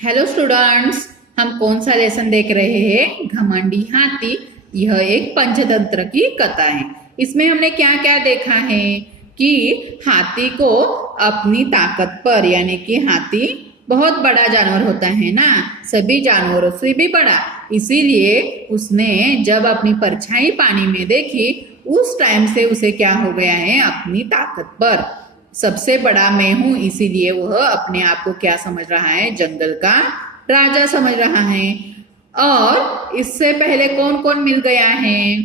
Hello students, हम कौन सा लेसन देख रहे हैं? घमंडी हाथी। यह एक पंचतंत्र की कथा है। इसमें हमने क्या क्या देखा है कि हाथी को अपनी ताकत पर, यानी कि हाथी बहुत बड़ा जानवर होता है ना, सभी जानवरों से भी बड़ा, इसीलिए उसने जब अपनी परछाई पानी में देखी उस टाइम से उसे क्या हो गया है, अपनी ताकत पर सबसे बड़ा मैं हूं, इसीलिए वह अपने आप को क्या समझ रहा है, जंगल का राजा समझ रहा है। और इससे पहले कौन कौन मिल गया है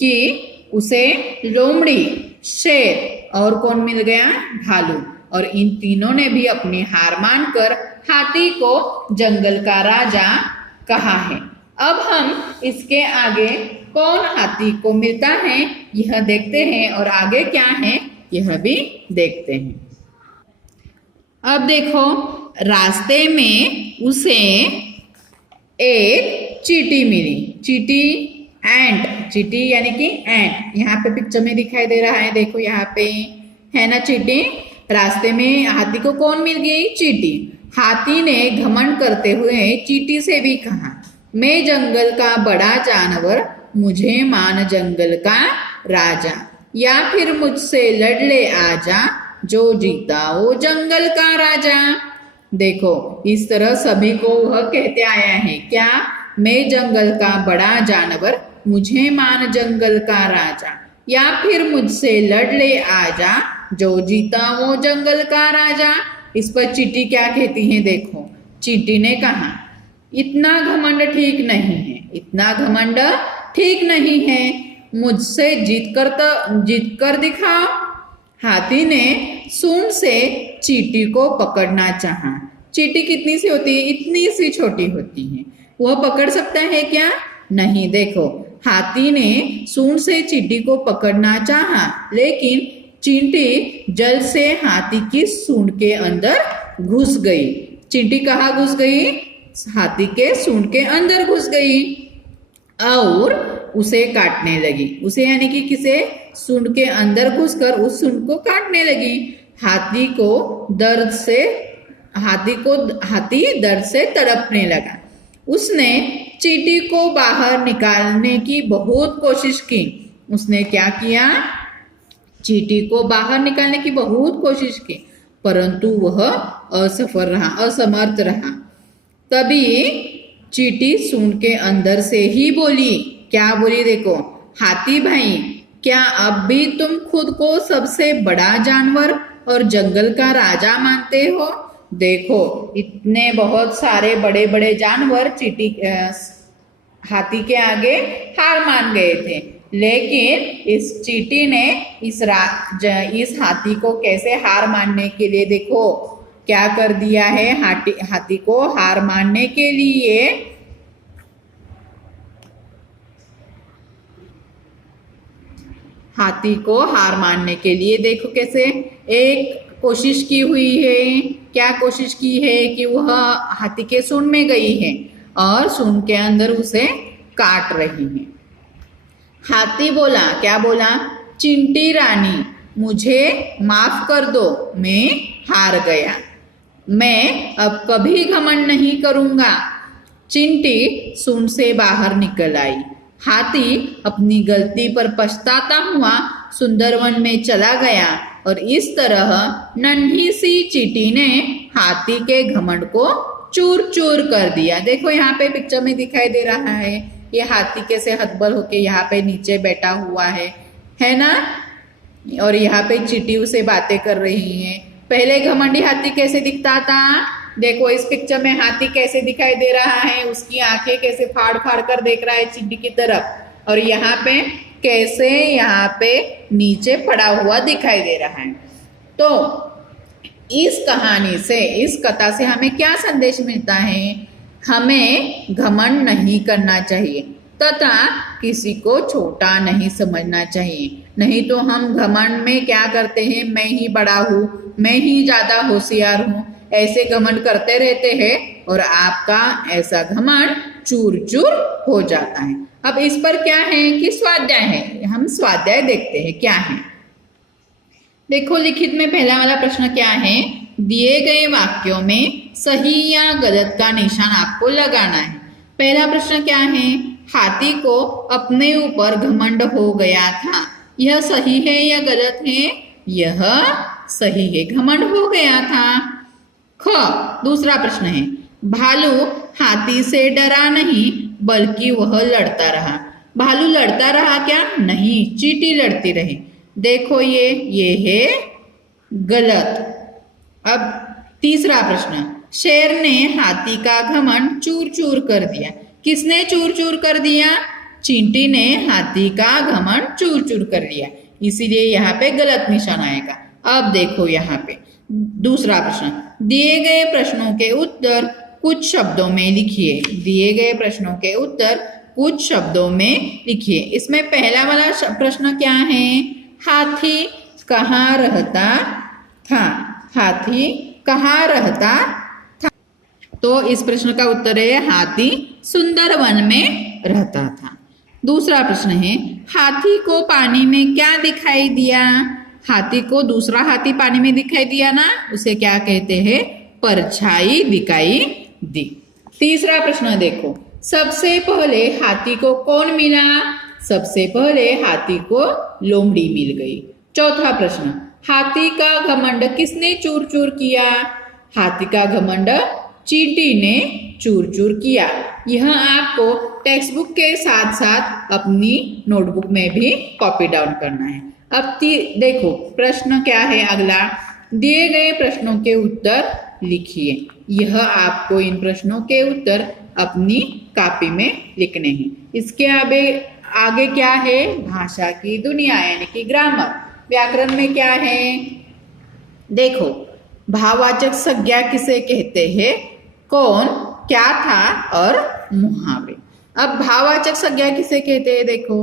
कि उसे लोमड़ी, शेर और कौन मिल गया, भालू। और इन तीनों ने भी अपनी हार मानकर हाथी को जंगल का राजा कहा है। अब हम इसके आगे कौन हाथी को मिलता है यह देखते हैं और आगे क्या है यह भी देखते हैं। अब देखो, रास्ते में उसे एक चींटी मिली। चींटी, एंट, चींटी यानी कि एंट, यहाँ पे पिक्चर में दिखाई दे रहा है, देखो यहाँ पे है ना चींटी। रास्ते में हाथी को कौन मिल गई, चींटी। हाथी ने घमंड करते हुए चींटी से भी कहा, मैं जंगल का बड़ा जानवर, मुझे मान जंगल का राजा, या फिर मुझसे लड़ ले आजा, जो जीता वो जंगल का राजा। देखो, इस तरह सभी को वह कहते आया है क्या, मैं जंगल का बड़ा जानवर, मुझे मान जंगल का राजा, या फिर मुझसे लड़ ले आजा, जो जीता वो जंगल का राजा। इस पर चींटी क्या कहती है, देखो चींटी ने कहा, इतना घमंड ठीक नहीं है, इतना घमंड ठीक नहीं है, मुझसे जीत कर दिखाओ। हाथी ने सूंड से चींटी को पकड़ना चाहा। चींटी कितनी सी होती है, इतनी सी छोटी होती है, वह पकड़ सकता है क्या, नहीं। देखो, हाथी ने सूंड से चींटी को पकड़ना चाहा, लेकिन चींटी जल्द से हाथी की सूंड के अंदर घुस गई। चींटी कहाँ घुस गई, हाथी के सूंड के अंदर घुस गई और उसे काटने लगी। उसे यानी कि किसे, सूंड के अंदर घुसकर उस सूंड को काटने लगी। हाथी दर्द से तड़पने लगा। उसने चींटी को बाहर निकालने की बहुत कोशिश की। उसने क्या किया, चींटी को बाहर निकालने की बहुत कोशिश की, परंतु वह असमर्थ रहा। तभी चींटी सूंड के अंदर से ही बोली, क्या बोली, देखो, हाथी भाई, क्या अब भी तुम खुद को सबसे बड़ा जानवर और जंगल का राजा मानते हो? देखो, इतने बहुत सारे बड़े बड़े जानवर हाथी के आगे हार मान गए थे, लेकिन इस चींटी ने इस हाथी को कैसे हार मानने के लिए, देखो क्या कर दिया है। हाथी को हार मानने के लिए देखो कैसे एक कोशिश की हुई है। क्या कोशिश की है कि वह हाथी के सूंड में गई है और सूंड के अंदर उसे काट रही है। हाथी बोला, क्या बोला, चींटी रानी, मुझे माफ कर दो, मैं हार गया, मैं अब कभी घमंड नहीं करूंगा। चींटी सूंड से बाहर निकल आई। हाथी अपनी गलती पर पछताता हुआ सुंदरवन में चला गया और इस तरह नन्ही सी चींटी ने हाथी के घमंड को चूर चूर कर दिया। देखो यहाँ पे पिक्चर में दिखाई दे रहा है, ये हाथी कैसे हतबल होके यहाँ पे नीचे बैठा हुआ है ना, और यहाँ पे चींटी उसे बातें कर रही है। पहले घमंडी हाथी कैसे दिखता था, देखो इस पिक्चर में हाथी कैसे दिखाई दे रहा है, उसकी आंखें कैसे फाड़ फाड़ कर देख रहा है चींटी की तरफ, और यहाँ पे कैसे यहाँ पे नीचे पड़ा हुआ दिखाई दे रहा है। तो इस कहानी से, इस कथा से हमें क्या संदेश मिलता है, हमें घमंड नहीं करना चाहिए तथा किसी को छोटा नहीं समझना चाहिए। नहीं तो हम घमंड में क्या करते हैं, मैं ही बड़ा हूँ, मैं ही ज्यादा होशियार हूँ, ऐसे घमंड करते रहते हैं और आपका ऐसा घमंड चूर चूर हो जाता है। अब इस पर क्या है कि स्वाध्याय है, हम स्वाध्याय देखते हैं क्या है। देखो लिखित में पहला वाला प्रश्न क्या है, दिए गए वाक्यों में सही या गलत का निशान आपको लगाना है। पहला प्रश्न क्या है? हाथी को अपने ऊपर घमंड हो गया था। यह सही है या गलत है? यह सही है, घमंड हो गया था। ख दूसरा प्रश्न है, भालू हाथी से डरा नहीं बल्कि वह लड़ता रहा। भालू लड़ता रहा क्या? नहीं, चींटी लड़ती रही। देखो ये है गलत। अब तीसरा प्रश्न, शेर ने हाथी का घमंड चूर चूर कर दिया। किसने चूर चूर कर दिया? चींटी ने हाथी का घमंड चूर चूर कर दिया, इसीलिए यहाँ पे गलत निशान आएगा। अब देखो यहाँ पे दूसरा प्रश्न, दिए गए प्रश्नों के उत्तर कुछ शब्दों में लिखिए। दिए गए प्रश्नों के उत्तर कुछ शब्दों में लिखिए। इसमें पहला वाला प्रश्न क्या है? हाथी कहाँ रहता था? हाथी कहाँ रहता था? तो इस प्रश्न का उत्तर है हाथी सुंदरवन में रहता था। दूसरा प्रश्न है, हाथी को पानी में क्या दिखाई दिया? हाथी को दूसरा हाथी पानी में दिखाई दिया ना, उसे क्या कहते हैं? परछाई दिखाई दी। तीसरा प्रश्न देखो, सबसे पहले हाथी को कौन मिला? सबसे पहले हाथी को लोमड़ी मिल गई। चौथा प्रश्न, हाथी का घमंड किसने चूर चूर किया? हाथी का घमंड चींटी ने चूर चूर किया। यह आपको टेक्स्ट बुक के साथ साथ अपनी नोटबुक में भी कॉपी डाउन करना है। अब देखो प्रश्न क्या है अगला, दिए गए प्रश्नों के उत्तर लिखिए। यह आपको इन प्रश्नों के उत्तर अपनी कॉपी में लिखने हैं। इसके आगे क्या है? भाषा की दुनिया यानी कि ग्रामर। व्याकरण में क्या है? देखो, भाववाचक संज्ञा किसे कहते हैं? कौन, क्या था और मुहावरे। अब भाववाचक संज्ञा किसे कहते हैं? देखो,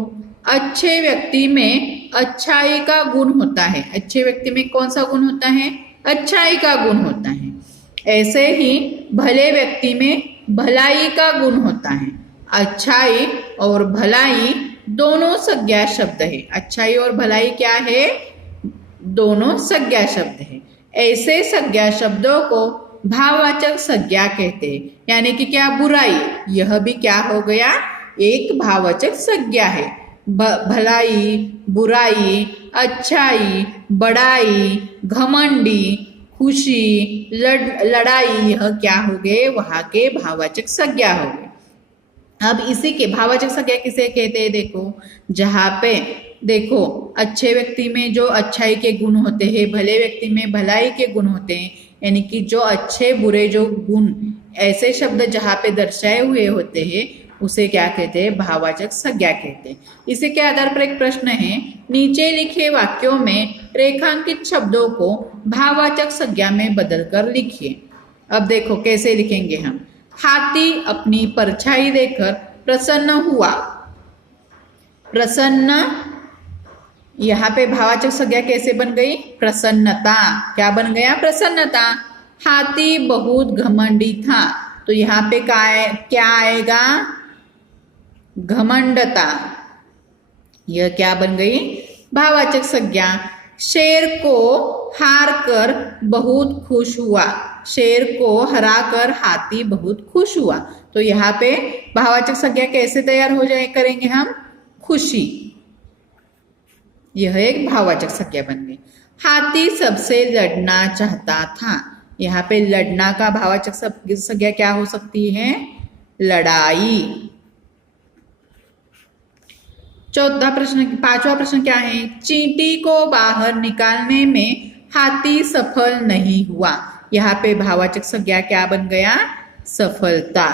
अच्छे व्यक्ति में अच्छाई का गुण होता है। अच्छे व्यक्ति में कौन सा गुण होता है? अच्छाई का गुण होता है। ऐसे ही भले व्यक्ति में भलाई का गुण होता है। अच्छाई और भलाई दोनों संज्ञा शब्द है। अच्छाई और भलाई क्या है? दोनों संज्ञा शब्द है। ऐसे संज्ञा शब्दों को भाववाचक संज्ञा कहते हैं। यानी कि क्या? बुराई, यह भी क्या हो गया? एक भाववाचक संज्ञा है। भलाई, बुराई, अच्छाई, बड़ाई, घमंडी, खुशी, लड़ाई, यह क्या हो गए? वहां के भाववाचक संज्ञा हो गए। अब इसी के भाववाचक संज्ञा किसे कहते हैं? देखो, जहाँ पे देखो अच्छे व्यक्ति में जो अच्छाई के गुण होते हैं, भले व्यक्ति में भलाई के गुण होते हैं, यानी कि जो अच्छे बुरे जो गुण, ऐसे शब्द जहाँ पे दर्शाए हुए होते हैं उसे क्या कहते हैं? भाववाचक संज्ञा कहते हैं। इसी के आधार पर एक प्रश्न है, नीचे लिखे वाक्यों में रेखांकित शब्दों को भाववाचक संज्ञा में बदलकर लिखिए। अब देखो कैसे लिखेंगे हम। हाथी अपनी परछाई देखकर प्रसन्न हुआ। प्रसन्न, यहाँ पे भाववाचक संज्ञा कैसे बन गई? प्रसन्नता। क्या बन गया? प्रसन्नता। हाथी बहुत घमंडी था, तो यहाँ पे क्या आएगा? घमंडता। यह क्या बन गई? भाववाचक संज्ञा। शेर को हार कर बहुत खुश हुआ। शेर को हराकर हाथी बहुत खुश हुआ, तो यहाँ पे भाववाचक संज्ञा कैसे तैयार हो जाए करेंगे हम? खुशी। यह एक भाववाचक संज्ञा बन गई। हाथी सबसे लड़ना चाहता था। यहाँ पे लड़ना का भाववाचक संज्ञा क्या हो सकती है? लड़ाई। पांचवा प्रश्न क्या है? चींटी को बाहर निकालने में हाथी सफल नहीं हुआ। यहाँ पे भाववाचक संज्ञा क्या बन गया? सफलता।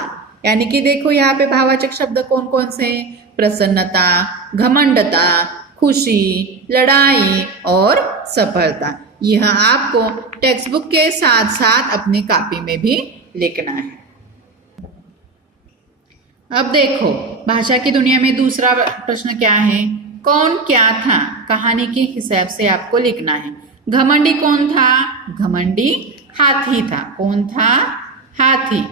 यानी कि देखो यहाँ पे भाववाचक शब्द कौन कौन से हैं? प्रसन्नता, घमंडता, खुशी, लड़ाई और सफलता। यह आपको टेक्स्ट बुक के साथ साथ अपनी कॉपी में भी लिखना है। अब देखो भाषा की दुनिया में दूसरा प्रश्न क्या है? कौन क्या था? कहानी के हिसाब से आपको लिखना है। घमंडी कौन था? घमंडी हाथी था। कौन था? हाथी।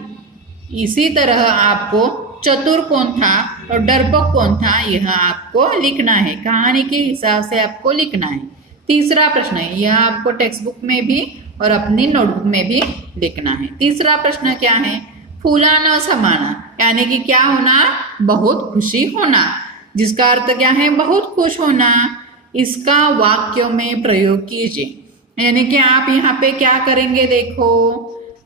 इसी तरह आपको चतुर कौन था और डरपोक कौन था, यह आपको लिखना है। कहानी के हिसाब से आपको लिखना है। तीसरा प्रश्न है, यह आपको टेक्स्ट बुक में भी और अपनी नोटबुक में भी लिखना है। तीसरा प्रश्न क्या है? फूला न समाना, यानी कि क्या होना? बहुत खुशी होना, जिसका अर्थ क्या है? बहुत खुश होना। इसका वाक्यों में प्रयोग कीजिए, यानी कि आप यहाँ पे क्या करेंगे? देखो,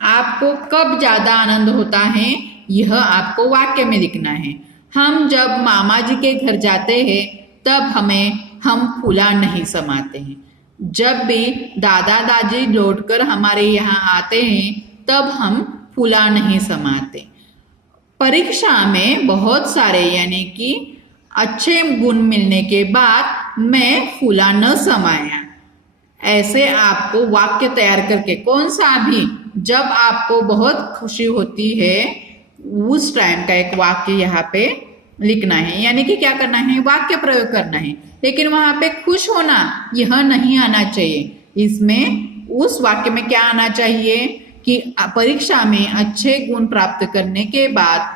आपको कब ज्यादा आनंद होता है यह आपको वाक्य में लिखना है। हम जब मामा जी के घर जाते हैं तब हम फूला नहीं समाते हैं। जब भी दादा दादी लौटकर हमारे यहाँ आते हैं तब हम फूला नहीं समाते। परीक्षा में बहुत सारे यानी कि अच्छे गुण मिलने के बाद मैं फूला न समाया। ऐसे आपको वाक्य तैयार करके, कौन सा भी, जब आपको बहुत खुशी होती है उस टाइम का एक वाक्य यहाँ पे लिखना है, यानी कि क्या करना है? वाक्य प्रयोग करना है। लेकिन वहां पे खुश होना यह नहीं आना चाहिए। इसमें उस वाक्य में क्या आना चाहिए कि परीक्षा में अच्छे गुण प्राप्त करने के बाद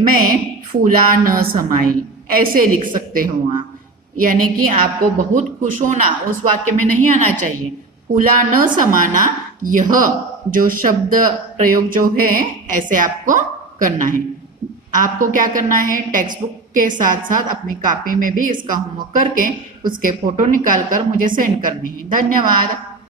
मैं फूला न समाई, ऐसे लिख सकते हो आप। यानी कि आपको बहुत खुश होना उस वाक्य में नहीं आना चाहिए। फूला न समाना, यह जो शब्द प्रयोग जो है ऐसे आपको करना है। आपको क्या करना है? टेक्स्ट बुक के साथ साथ अपनी कॉपी में भी इसका होमवर्क करके उसके फोटो निकाल कर मुझे सेंड करने हैं। धन्यवाद।